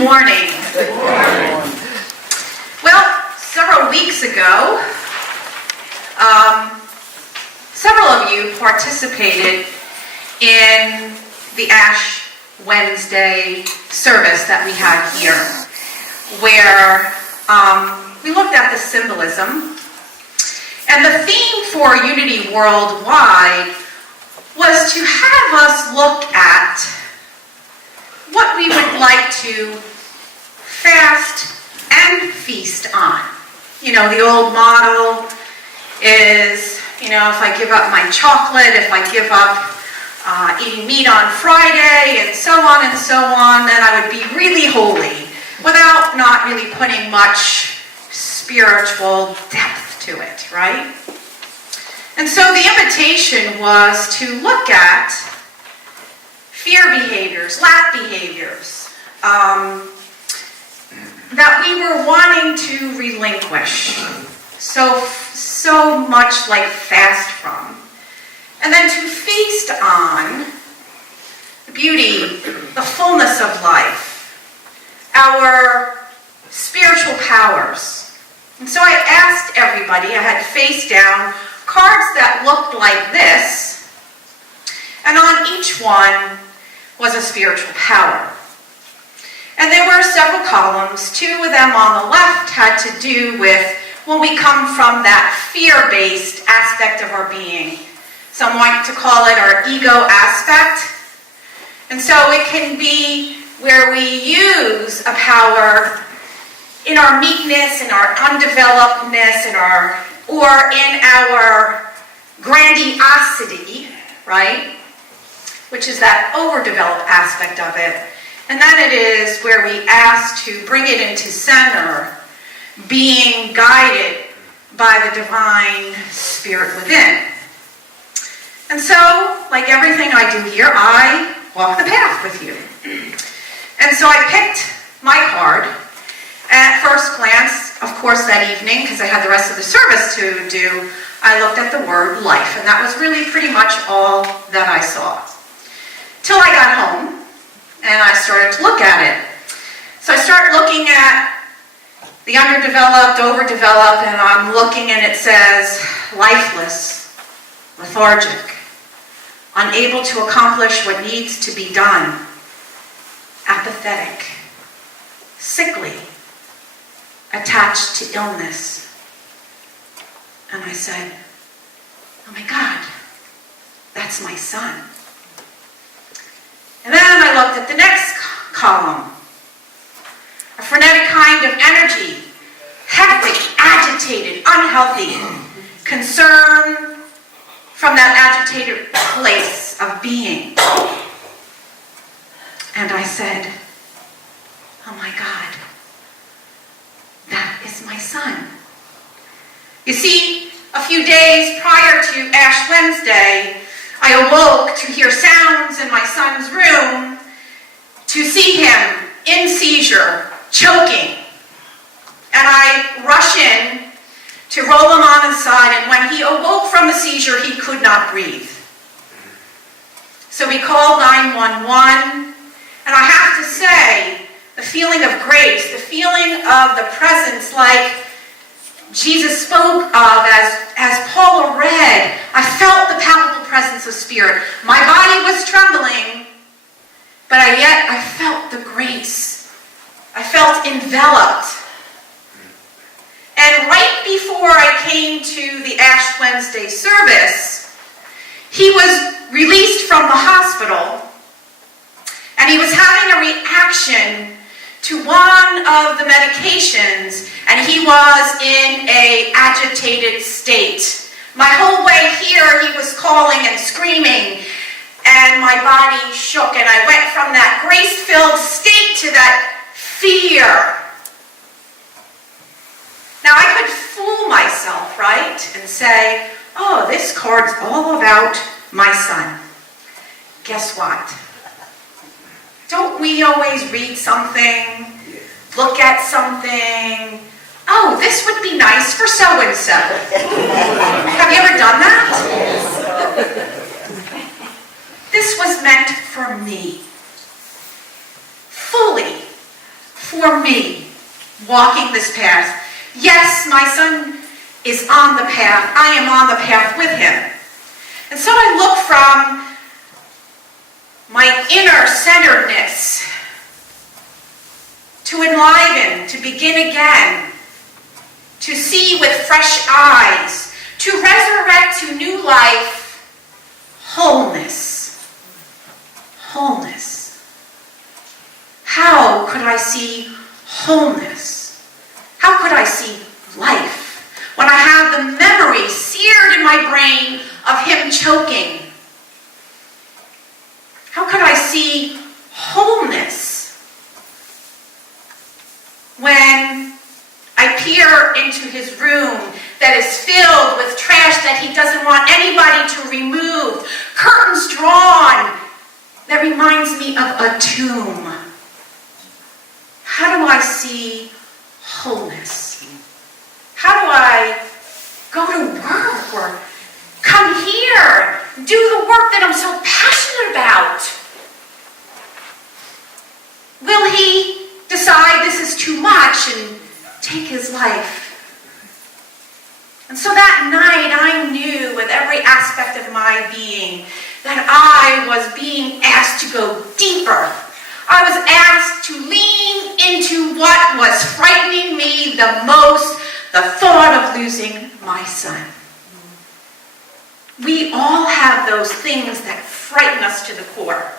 morning. Good morning. Well, several weeks ago, several of you participated in the Ash Wednesday service that we had here, where we looked at the symbolism. And the theme for Unity Worldwide was to have us look at what we would like to fast and feast on. You know, the old model is, if I give up my chocolate, if I give up eating meat on Friday, and so on, then I would be really holy, without not really putting much spiritual depth to it, right? And so the invitation was to look at fear behaviors, lack behaviors, that we were wanting to relinquish, so much like fast from, and then to feast on the beauty, the fullness of life, our spiritual powers. And so I asked everybody, I had face down cards that looked like this, and on each one was a spiritual power. And there were several columns. Two of them on the left had to do with when we come from that fear-based aspect of our being. Some like to call it our ego aspect. And so it can be where we use a power in our meekness, in our undevelopedness, or in our grandiosity, right? Which is that overdeveloped aspect of it. And then it is where we ask to bring it into center, being guided by the divine spirit within. And so, like everything I do here, I walk the path with you. And so I picked my card. At first glance, of course, that evening, because I had the rest of the service to do, I looked at the word life, and that was really pretty much all that I saw. Till I got home, and I started to look at it. So I started looking at the underdeveloped, overdeveloped, and I'm looking and it says, lifeless, lethargic, unable to accomplish what needs to be done, apathetic, sickly, attached to illness. And I said, oh my God, that's my son. And then I looked at the next column. A frenetic kind of energy, hectic, agitated, unhealthy, concern from that agitated place of being. And I said, oh my God, that is my son. You see, a few days prior to Ash Wednesday, I awoke to hear sounds in my son's room, to see him in seizure, choking. And I rush in to roll him on his side, and when he awoke from the seizure, he could not breathe. So we called 911, and I have to say, the feeling of grace, the feeling of the presence like Jesus spoke of as Paula read, I felt the palpable presence of Spirit. My body was trembling, but yet I felt the grace. I felt enveloped. And right before I came to the Ash Wednesday service, he was released from the hospital, and he was having a reaction to one of the medications, and he was in an agitated state. My whole way here, he was calling and screaming, and my body shook, and I went from that grace-filled state to that fear. Now, I could fool myself, right, and say, oh, this card's all about my son. Guess what? Don't we always read something, look at something, oh, this would be nice for so-and-so. Have you ever done that? This was meant for me. Fully for me walking this path. Yes, my son is on the path. I am on the path with him. And so I look from my inner centeredness to enliven, to begin again, to see with fresh eyes, to resurrect to new life, wholeness. Wholeness. How could I see wholeness? How could I see life when I have the memory seared in my brain of him choking? How could I see wholeness when I peer into his room that is filled with trash that he doesn't want anybody to remove, curtains drawn that reminds me of a tomb? How do I see wholeness? How do I go to work or come here, do the work that I'm so passionate about? Will he decide this is too much and take his life? And so that night I knew with every aspect of my being that I was being asked to go deeper. I was asked to lean into what was frightening me the most, the thought of losing my son. We all have those things that frighten us to the core.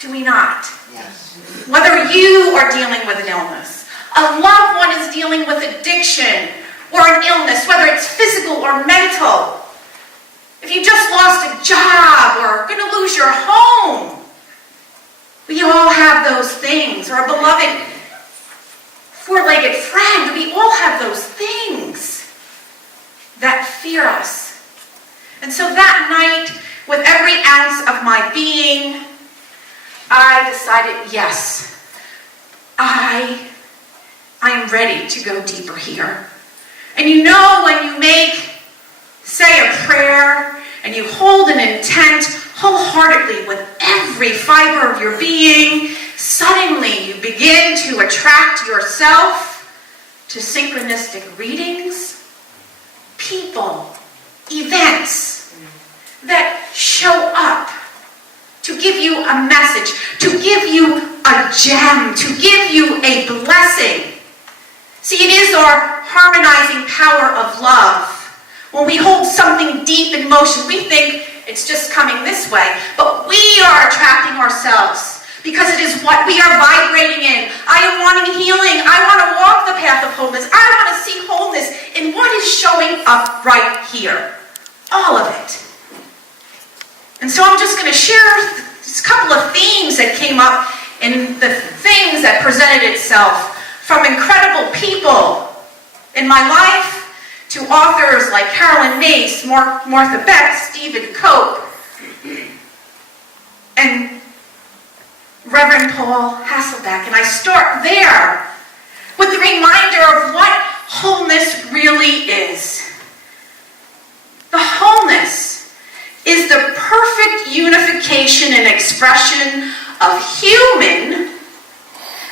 Do we not? Yes. Whether you are dealing with an illness, a loved one is dealing with addiction or an illness, whether it's physical or mental. If you just lost a job or are going to lose your home, we all have those things. Or a beloved four-legged friend, we all have those things that fear us. And so that night, with every ounce of my being, I decided, yes, I am ready to go deeper here. And you know when you say a prayer and you hold an intent wholeheartedly with every fiber of your being, suddenly you begin to attract yourself to synchronistic readings, people, events that show up to give you a message, to give you a gem, to give you a blessing. See, it is our harmonizing power of love. When we hold something deep in motion, we think it's just coming this way, but we are attracting ourselves because it is what we are vibrating in. I am wanting healing. I want to walk the path of wholeness. I want to see wholeness in what is showing up right here. All of it. And so I'm just going to share just a couple of themes that came up in the things that presented itself from incredible people in my life to authors like Carolyn Mace, Martha Beck, Stephen Cope, and Reverend Paul Hasselbeck. And I start there with the reminder of what wholeness really is. The wholeness is the perfect unification and expression of human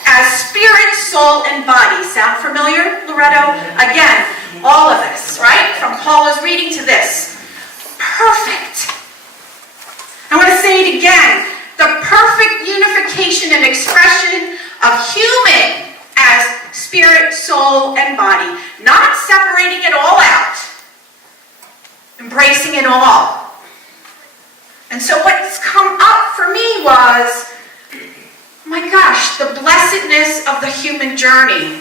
as spirit, soul, and body. Sound familiar, Loretto? Again, all of this, right? From Paula's reading to this. Perfect. I want to say it again. The perfect unification and expression of human as spirit, soul, and body. Not separating it all out. Embracing it all. And so what's come up for me was, my gosh, the blessedness of the human journey.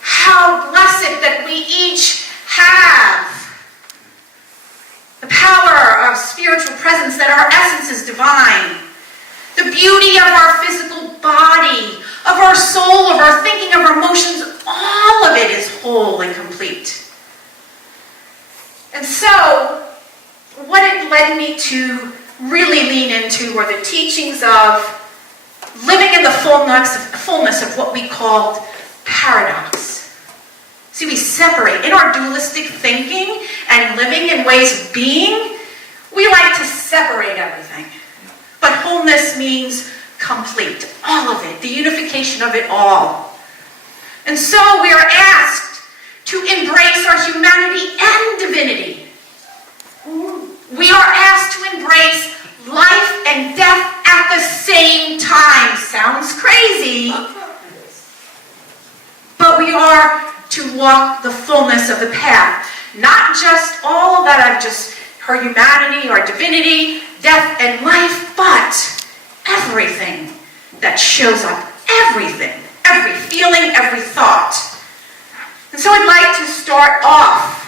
How blessed that we each have the power of spiritual presence, that our essence is divine. The beauty of our physical body, of our soul, of our thinking, of our emotions, all of it is whole and complete. And so, what it led me to really lean into were the teachings of living in the fullness of what we called paradox. See, we separate. In our dualistic thinking and living in ways of being, we like to separate everything. But wholeness means complete. All of it. The unification of it all. And so we are asked to embrace our humanity and divinity. We are asked to embrace life and death at the same time. Sounds crazy. But we are to walk the fullness of the path. Not just all that I've just, her humanity, our divinity, death and life, but everything that shows up. Everything. Every feeling, every thought. And so I'd like to start off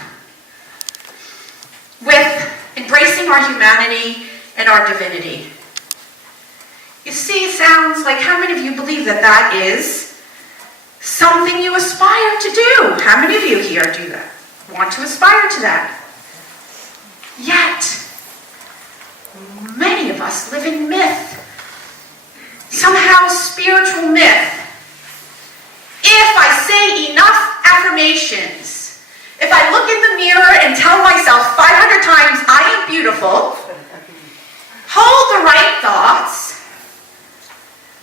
with embracing our humanity and our divinity. You see, it sounds like, how many of you believe that that is something you aspire to do? How many of you here do that? Want to aspire to that? Yet, many of us live in myth. Somehow spiritual myth. If I say enough affirmations, if I look in the mirror and tell myself 500 times I am beautiful, hold the right thoughts,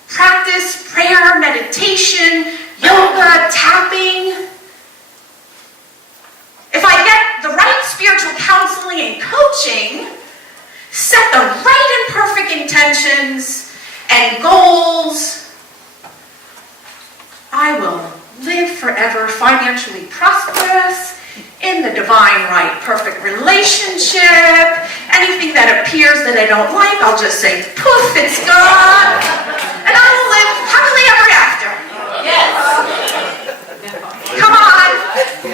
practice prayer, meditation, yoga, tapping. If I get the right spiritual counseling and coaching, set the right and perfect intentions and goals, I will live forever financially prosperous, in the divine right, perfect relationship. Anything that appears that I don't like, I'll just say, poof, it's gone. And I will live happily ever after. Yes. Come on.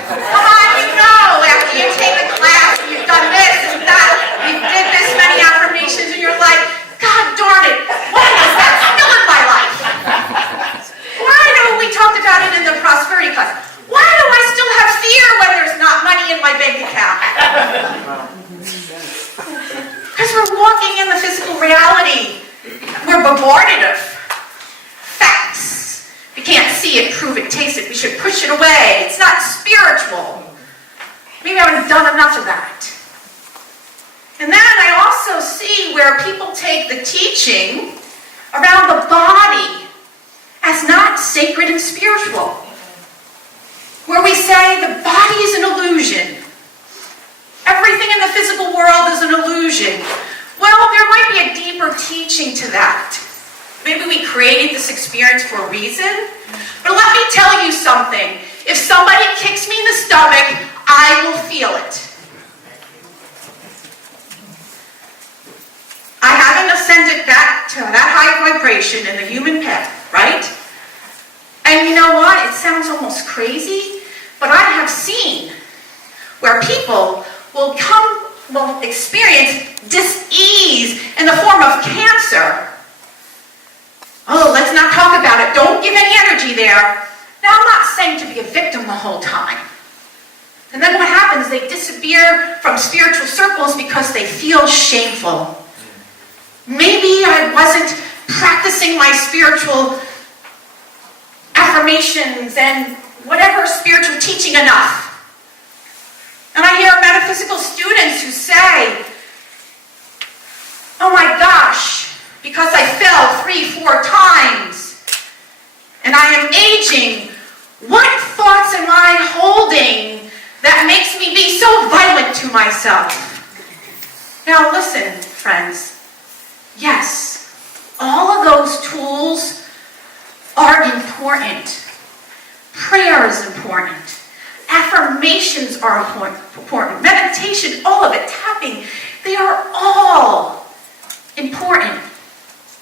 Come on, you know, after you take a class, you've done this and that, you did this many affirmations, and you're like, God darn it, why is that still in my life? Why do we talked about it in the prosperity class? Why do I still have fear when there's not money in my bank account? Because we're walking in the physical reality. We're bombarded of facts. We can't see it, prove it, taste it. We should push it away. It's not spiritual. Maybe I haven't done enough of that. And then I also see where people take the teaching around the body as not sacred and spiritual. Where we say the body is an illusion. Everything in the physical world is an illusion. Well, there might be a deeper teaching to that. Maybe we created this experience for a reason. But let me tell you something. If somebody kicks me in the stomach, I will feel it. I haven't ascended back to that high vibration in the human path, right? And you know what? It sounds almost crazy, but I have seen where people will experience dis-ease in the form of cancer. Oh, let's not talk about it. Don't give any energy there. Now, I'm not saying to be a victim the whole time. And then what happens? They disappear from spiritual circles because they feel shameful. Maybe I wasn't practicing my spiritual affirmations and whatever spiritual teaching enough. And I hear metaphysical students who say, oh my gosh, because I fell 3-4 times and I am aging, what thoughts am I holding that makes me be so violent to myself? Now listen, friends. Yes, all of those tools are important. Prayer is important. Affirmations are important. Meditation, all of it, tapping, they are all important.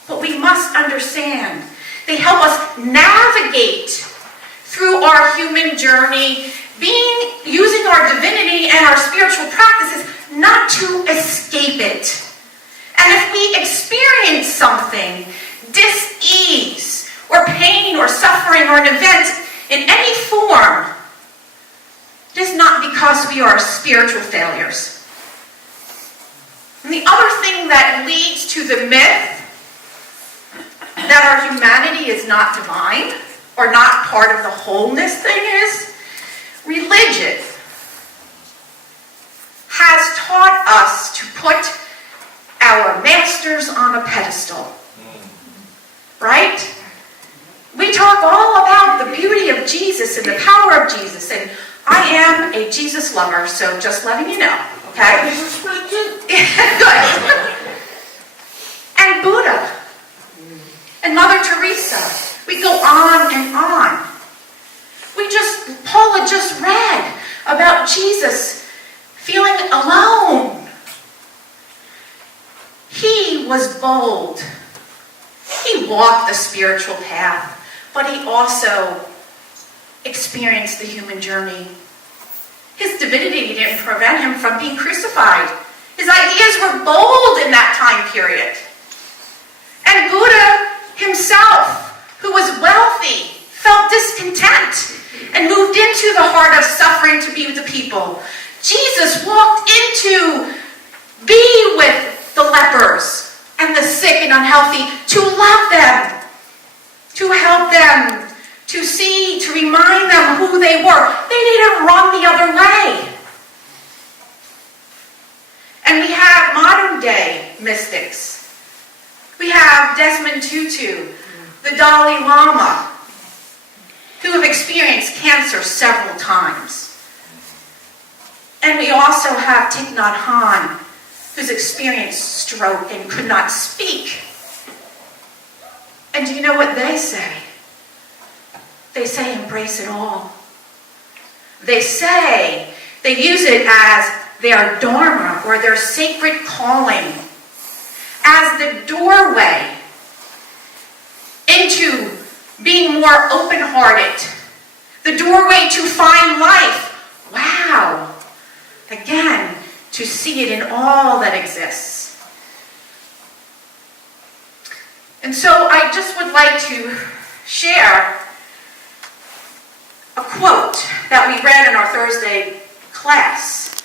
But we must understand, they help us navigate through our human journey, using our divinity and our spiritual practices, not to escape it. And if we experience something, dis-ease, or pain, or suffering, or an event in any form, it is not because we are spiritual failures. And the other thing that leads to the myth that our humanity is not divine, or not part of the wholeness thing is, religion has taught us to put our masters on a pedestal. right? We talk all about the beauty of Jesus and the power of Jesus, and I am a Jesus lover, so just letting you know, okay? Good. And Buddha, and Mother Teresa. We go on and on. Paula just read about Jesus feeling alone. He was bold. He walked the spiritual path, but he also experienced the human journey. His divinity didn't prevent him from being crucified. His ideas were bold in that time period. And Buddha himself, who was wealthy, felt discontent and moved into the heart of suffering to be with the people. Jesus walked into, be with the lepers and the sick and unhealthy, to love them, to help them, to see, to remind them who they were. They didn't run the other way. And we have modern day mystics. We have Desmond Tutu, the Dalai Lama, who have experienced cancer several times. And we also have Thich Nhat Hanh, who's experienced stroke and could not speak. And do you know what they say? They say embrace it all. They say, they use it as their dharma or their sacred calling, as the doorway into being more open-hearted, the doorway to find life. Wow. Again, to see it in all that exists. And so I just would like to share a quote that we read in our Thursday class.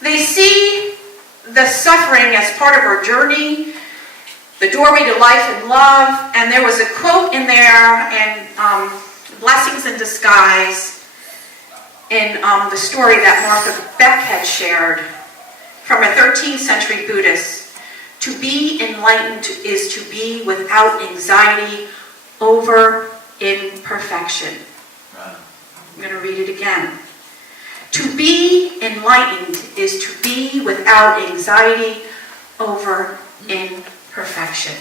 They see the suffering as part of our journey, the doorway to life and love, and there was a quote in there in Blessings in Disguise in the story that Martha Beck had shared from a 13th century Buddhist. To be enlightened is to be without anxiety over imperfection. I'm going to read it again. To be enlightened is to be without anxiety over imperfection.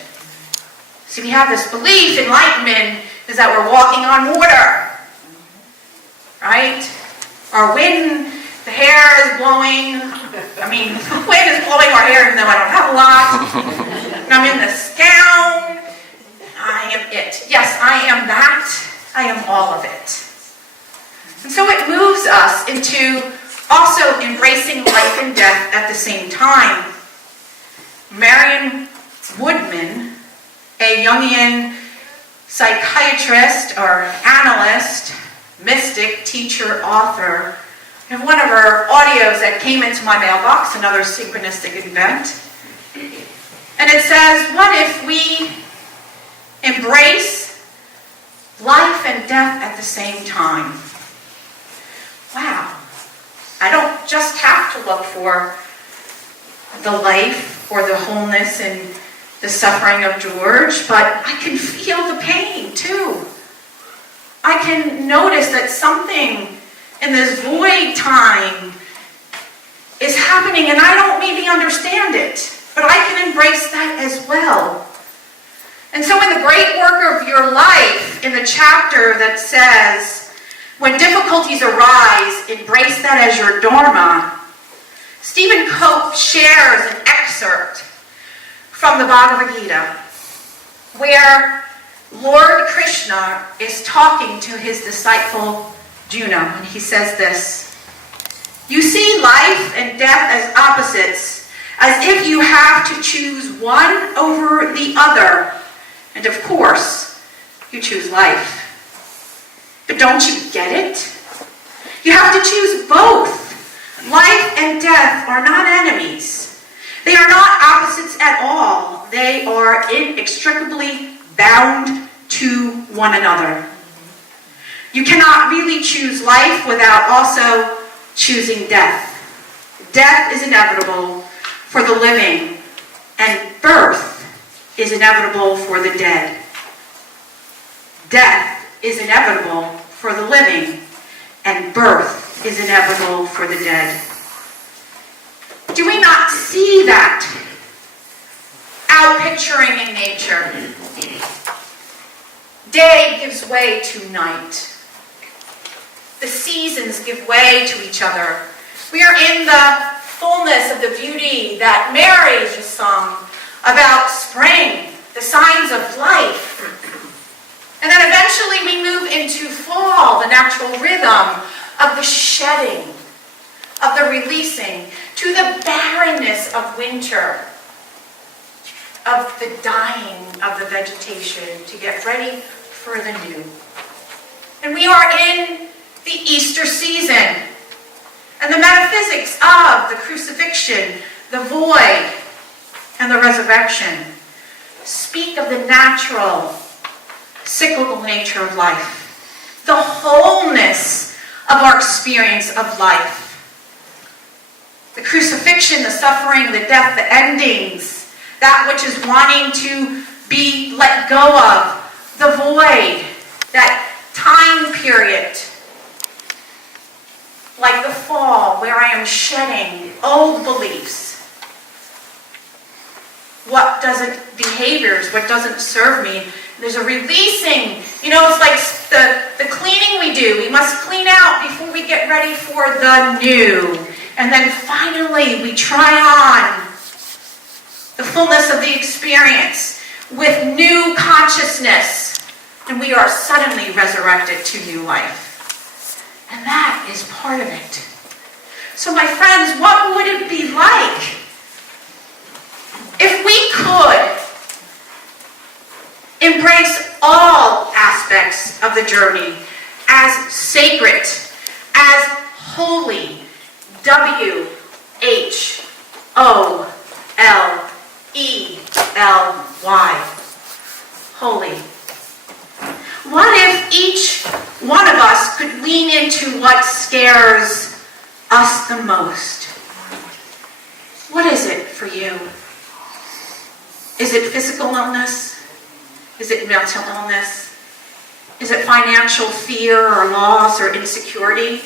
See, we have this belief, enlightenment is that we're walking on water. Right? Our wind, the hair is blowing. The wind is blowing our hair even though I don't have a lot. And I'm in this gown. I am it. Yes, I am that. I am all of it. And so it moves us into also embracing life and death at the same time. Marion Woodman, a Jungian psychiatrist or analyst, mystic, teacher, author, and one of her audios that came into my mailbox, another synchronistic event. And it says, what if we embrace life and death at the same time? Wow. I don't just have to look for the life or the wholeness and the suffering of George, but I can feel the pain too. I can notice that something in this void time is happening and I don't maybe understand it, but I can embrace that as well. And so in the great work of your life, in the chapter that says, when difficulties arise, embrace that as your dharma, Stephen Cope shares an excerpt from the Bhagavad Gita where Lord Krishna is talking to his disciple Juno, and he says this: you see life and death as opposites, as if you have to choose one over the other, and of course, you choose life. But don't you get it? You have to choose both. Life and death are not enemies. They are not opposites at all. They are inextricably bound to one another. You cannot really choose life without also choosing death. Death is inevitable for the living, and birth is inevitable for the dead. death is inevitable for the living, and birth is inevitable for the dead. Do we not see that outpicturing in nature? Day gives way to night. The seasons give way to each other. We are in the fullness of the beauty that Mary just sung about spring, the signs of life. And then eventually we move into fall, the natural rhythm of the shedding, of the releasing, to the barrenness of winter, of the dying of the vegetation to get ready for the new. And we are in the Easter season, and the metaphysics of the crucifixion, the void, and the resurrection speak of the natural, cyclical nature of life, the wholeness of our experience of life. The crucifixion, the suffering, the death, the endings, that which is wanting to be let go of, the void, that time period, like the fall, where I am shedding old beliefs. What doesn't, behaviors, what doesn't serve me. There's a releasing. You know, it's like the cleaning we do. We must clean out before we get ready for the new. And then finally we try on the fullness of the experience with new consciousness. And we are suddenly resurrected to new life. And that is part of it. So my friends, what would it be like if we could embrace all aspects of the journey as sacred, as holy, W-H-O-L-E-L-Y, holy. What if each one of us could lean into what scares us the most? What is it for you? Is it physical illness? Is it mental illness? Is it financial fear or loss or insecurity?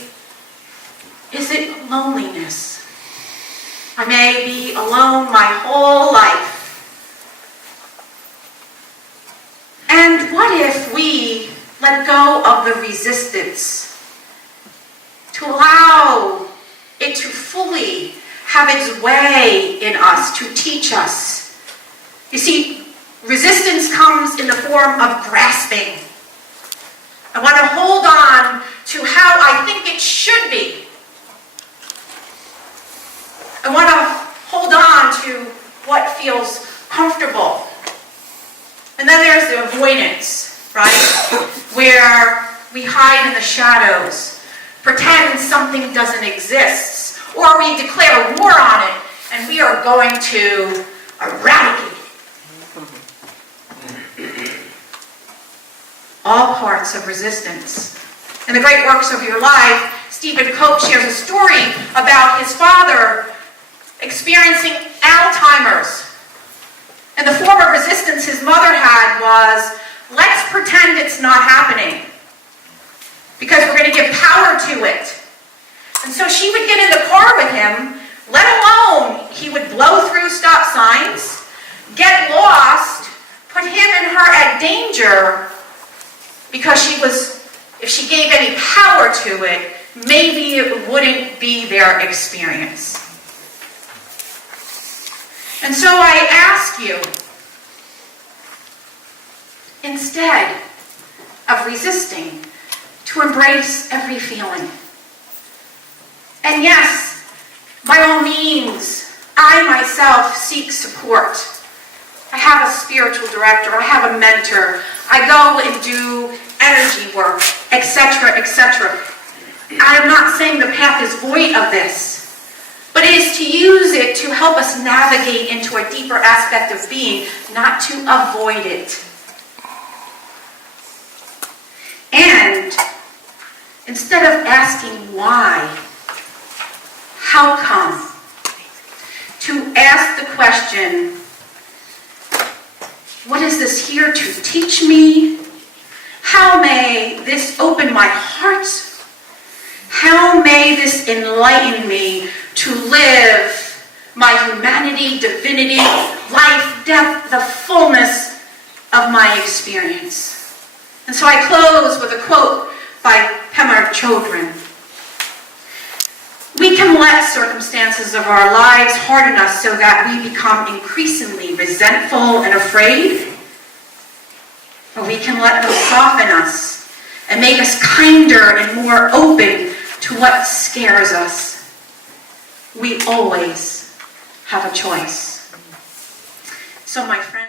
Is it loneliness? I may be alone my whole life. And what if we let go of the resistance to allow it to fully have its way in us, to teach us? You see, resistance comes in the form of grasping. I want to hold on to how I think it should be. I want to hold on to what feels comfortable. And then there's the avoidance, right? Where we hide in the shadows, pretend something doesn't exist, or we declare war on it, and we are going to eradicate it. All parts of resistance. In the great works of your life, Stephen Cope shares a story about his father experiencing Alzheimer's. And the form of resistance his mother had was, let's pretend it's not happening, because we're going to give power to it. And so she would get in the car with him, let alone he would blow through stop signs, get lost, put him and her at danger, because if she gave any power to it, maybe it wouldn't be their experience. And so I ask you, instead of resisting, to embrace every feeling. And yes, by all means, I myself seek support. I have a spiritual director, I have a mentor, I go and do energy work, etc., etc. I am not saying the path is void of this, but it is to use it to help us navigate into a deeper aspect of being, not to avoid it. And instead of asking why, how come, to ask the question, what is this here to teach me? How may this open my heart? How may this enlighten me to live my humanity, divinity, life, death, the fullness of my experience? And so I close with a quote by Pema Chodron. We can let circumstances of our lives harden us so that we become increasingly resentful and afraid, or we can let them soften us and make us kinder and more open to what scares us. We always have a choice. So my friend,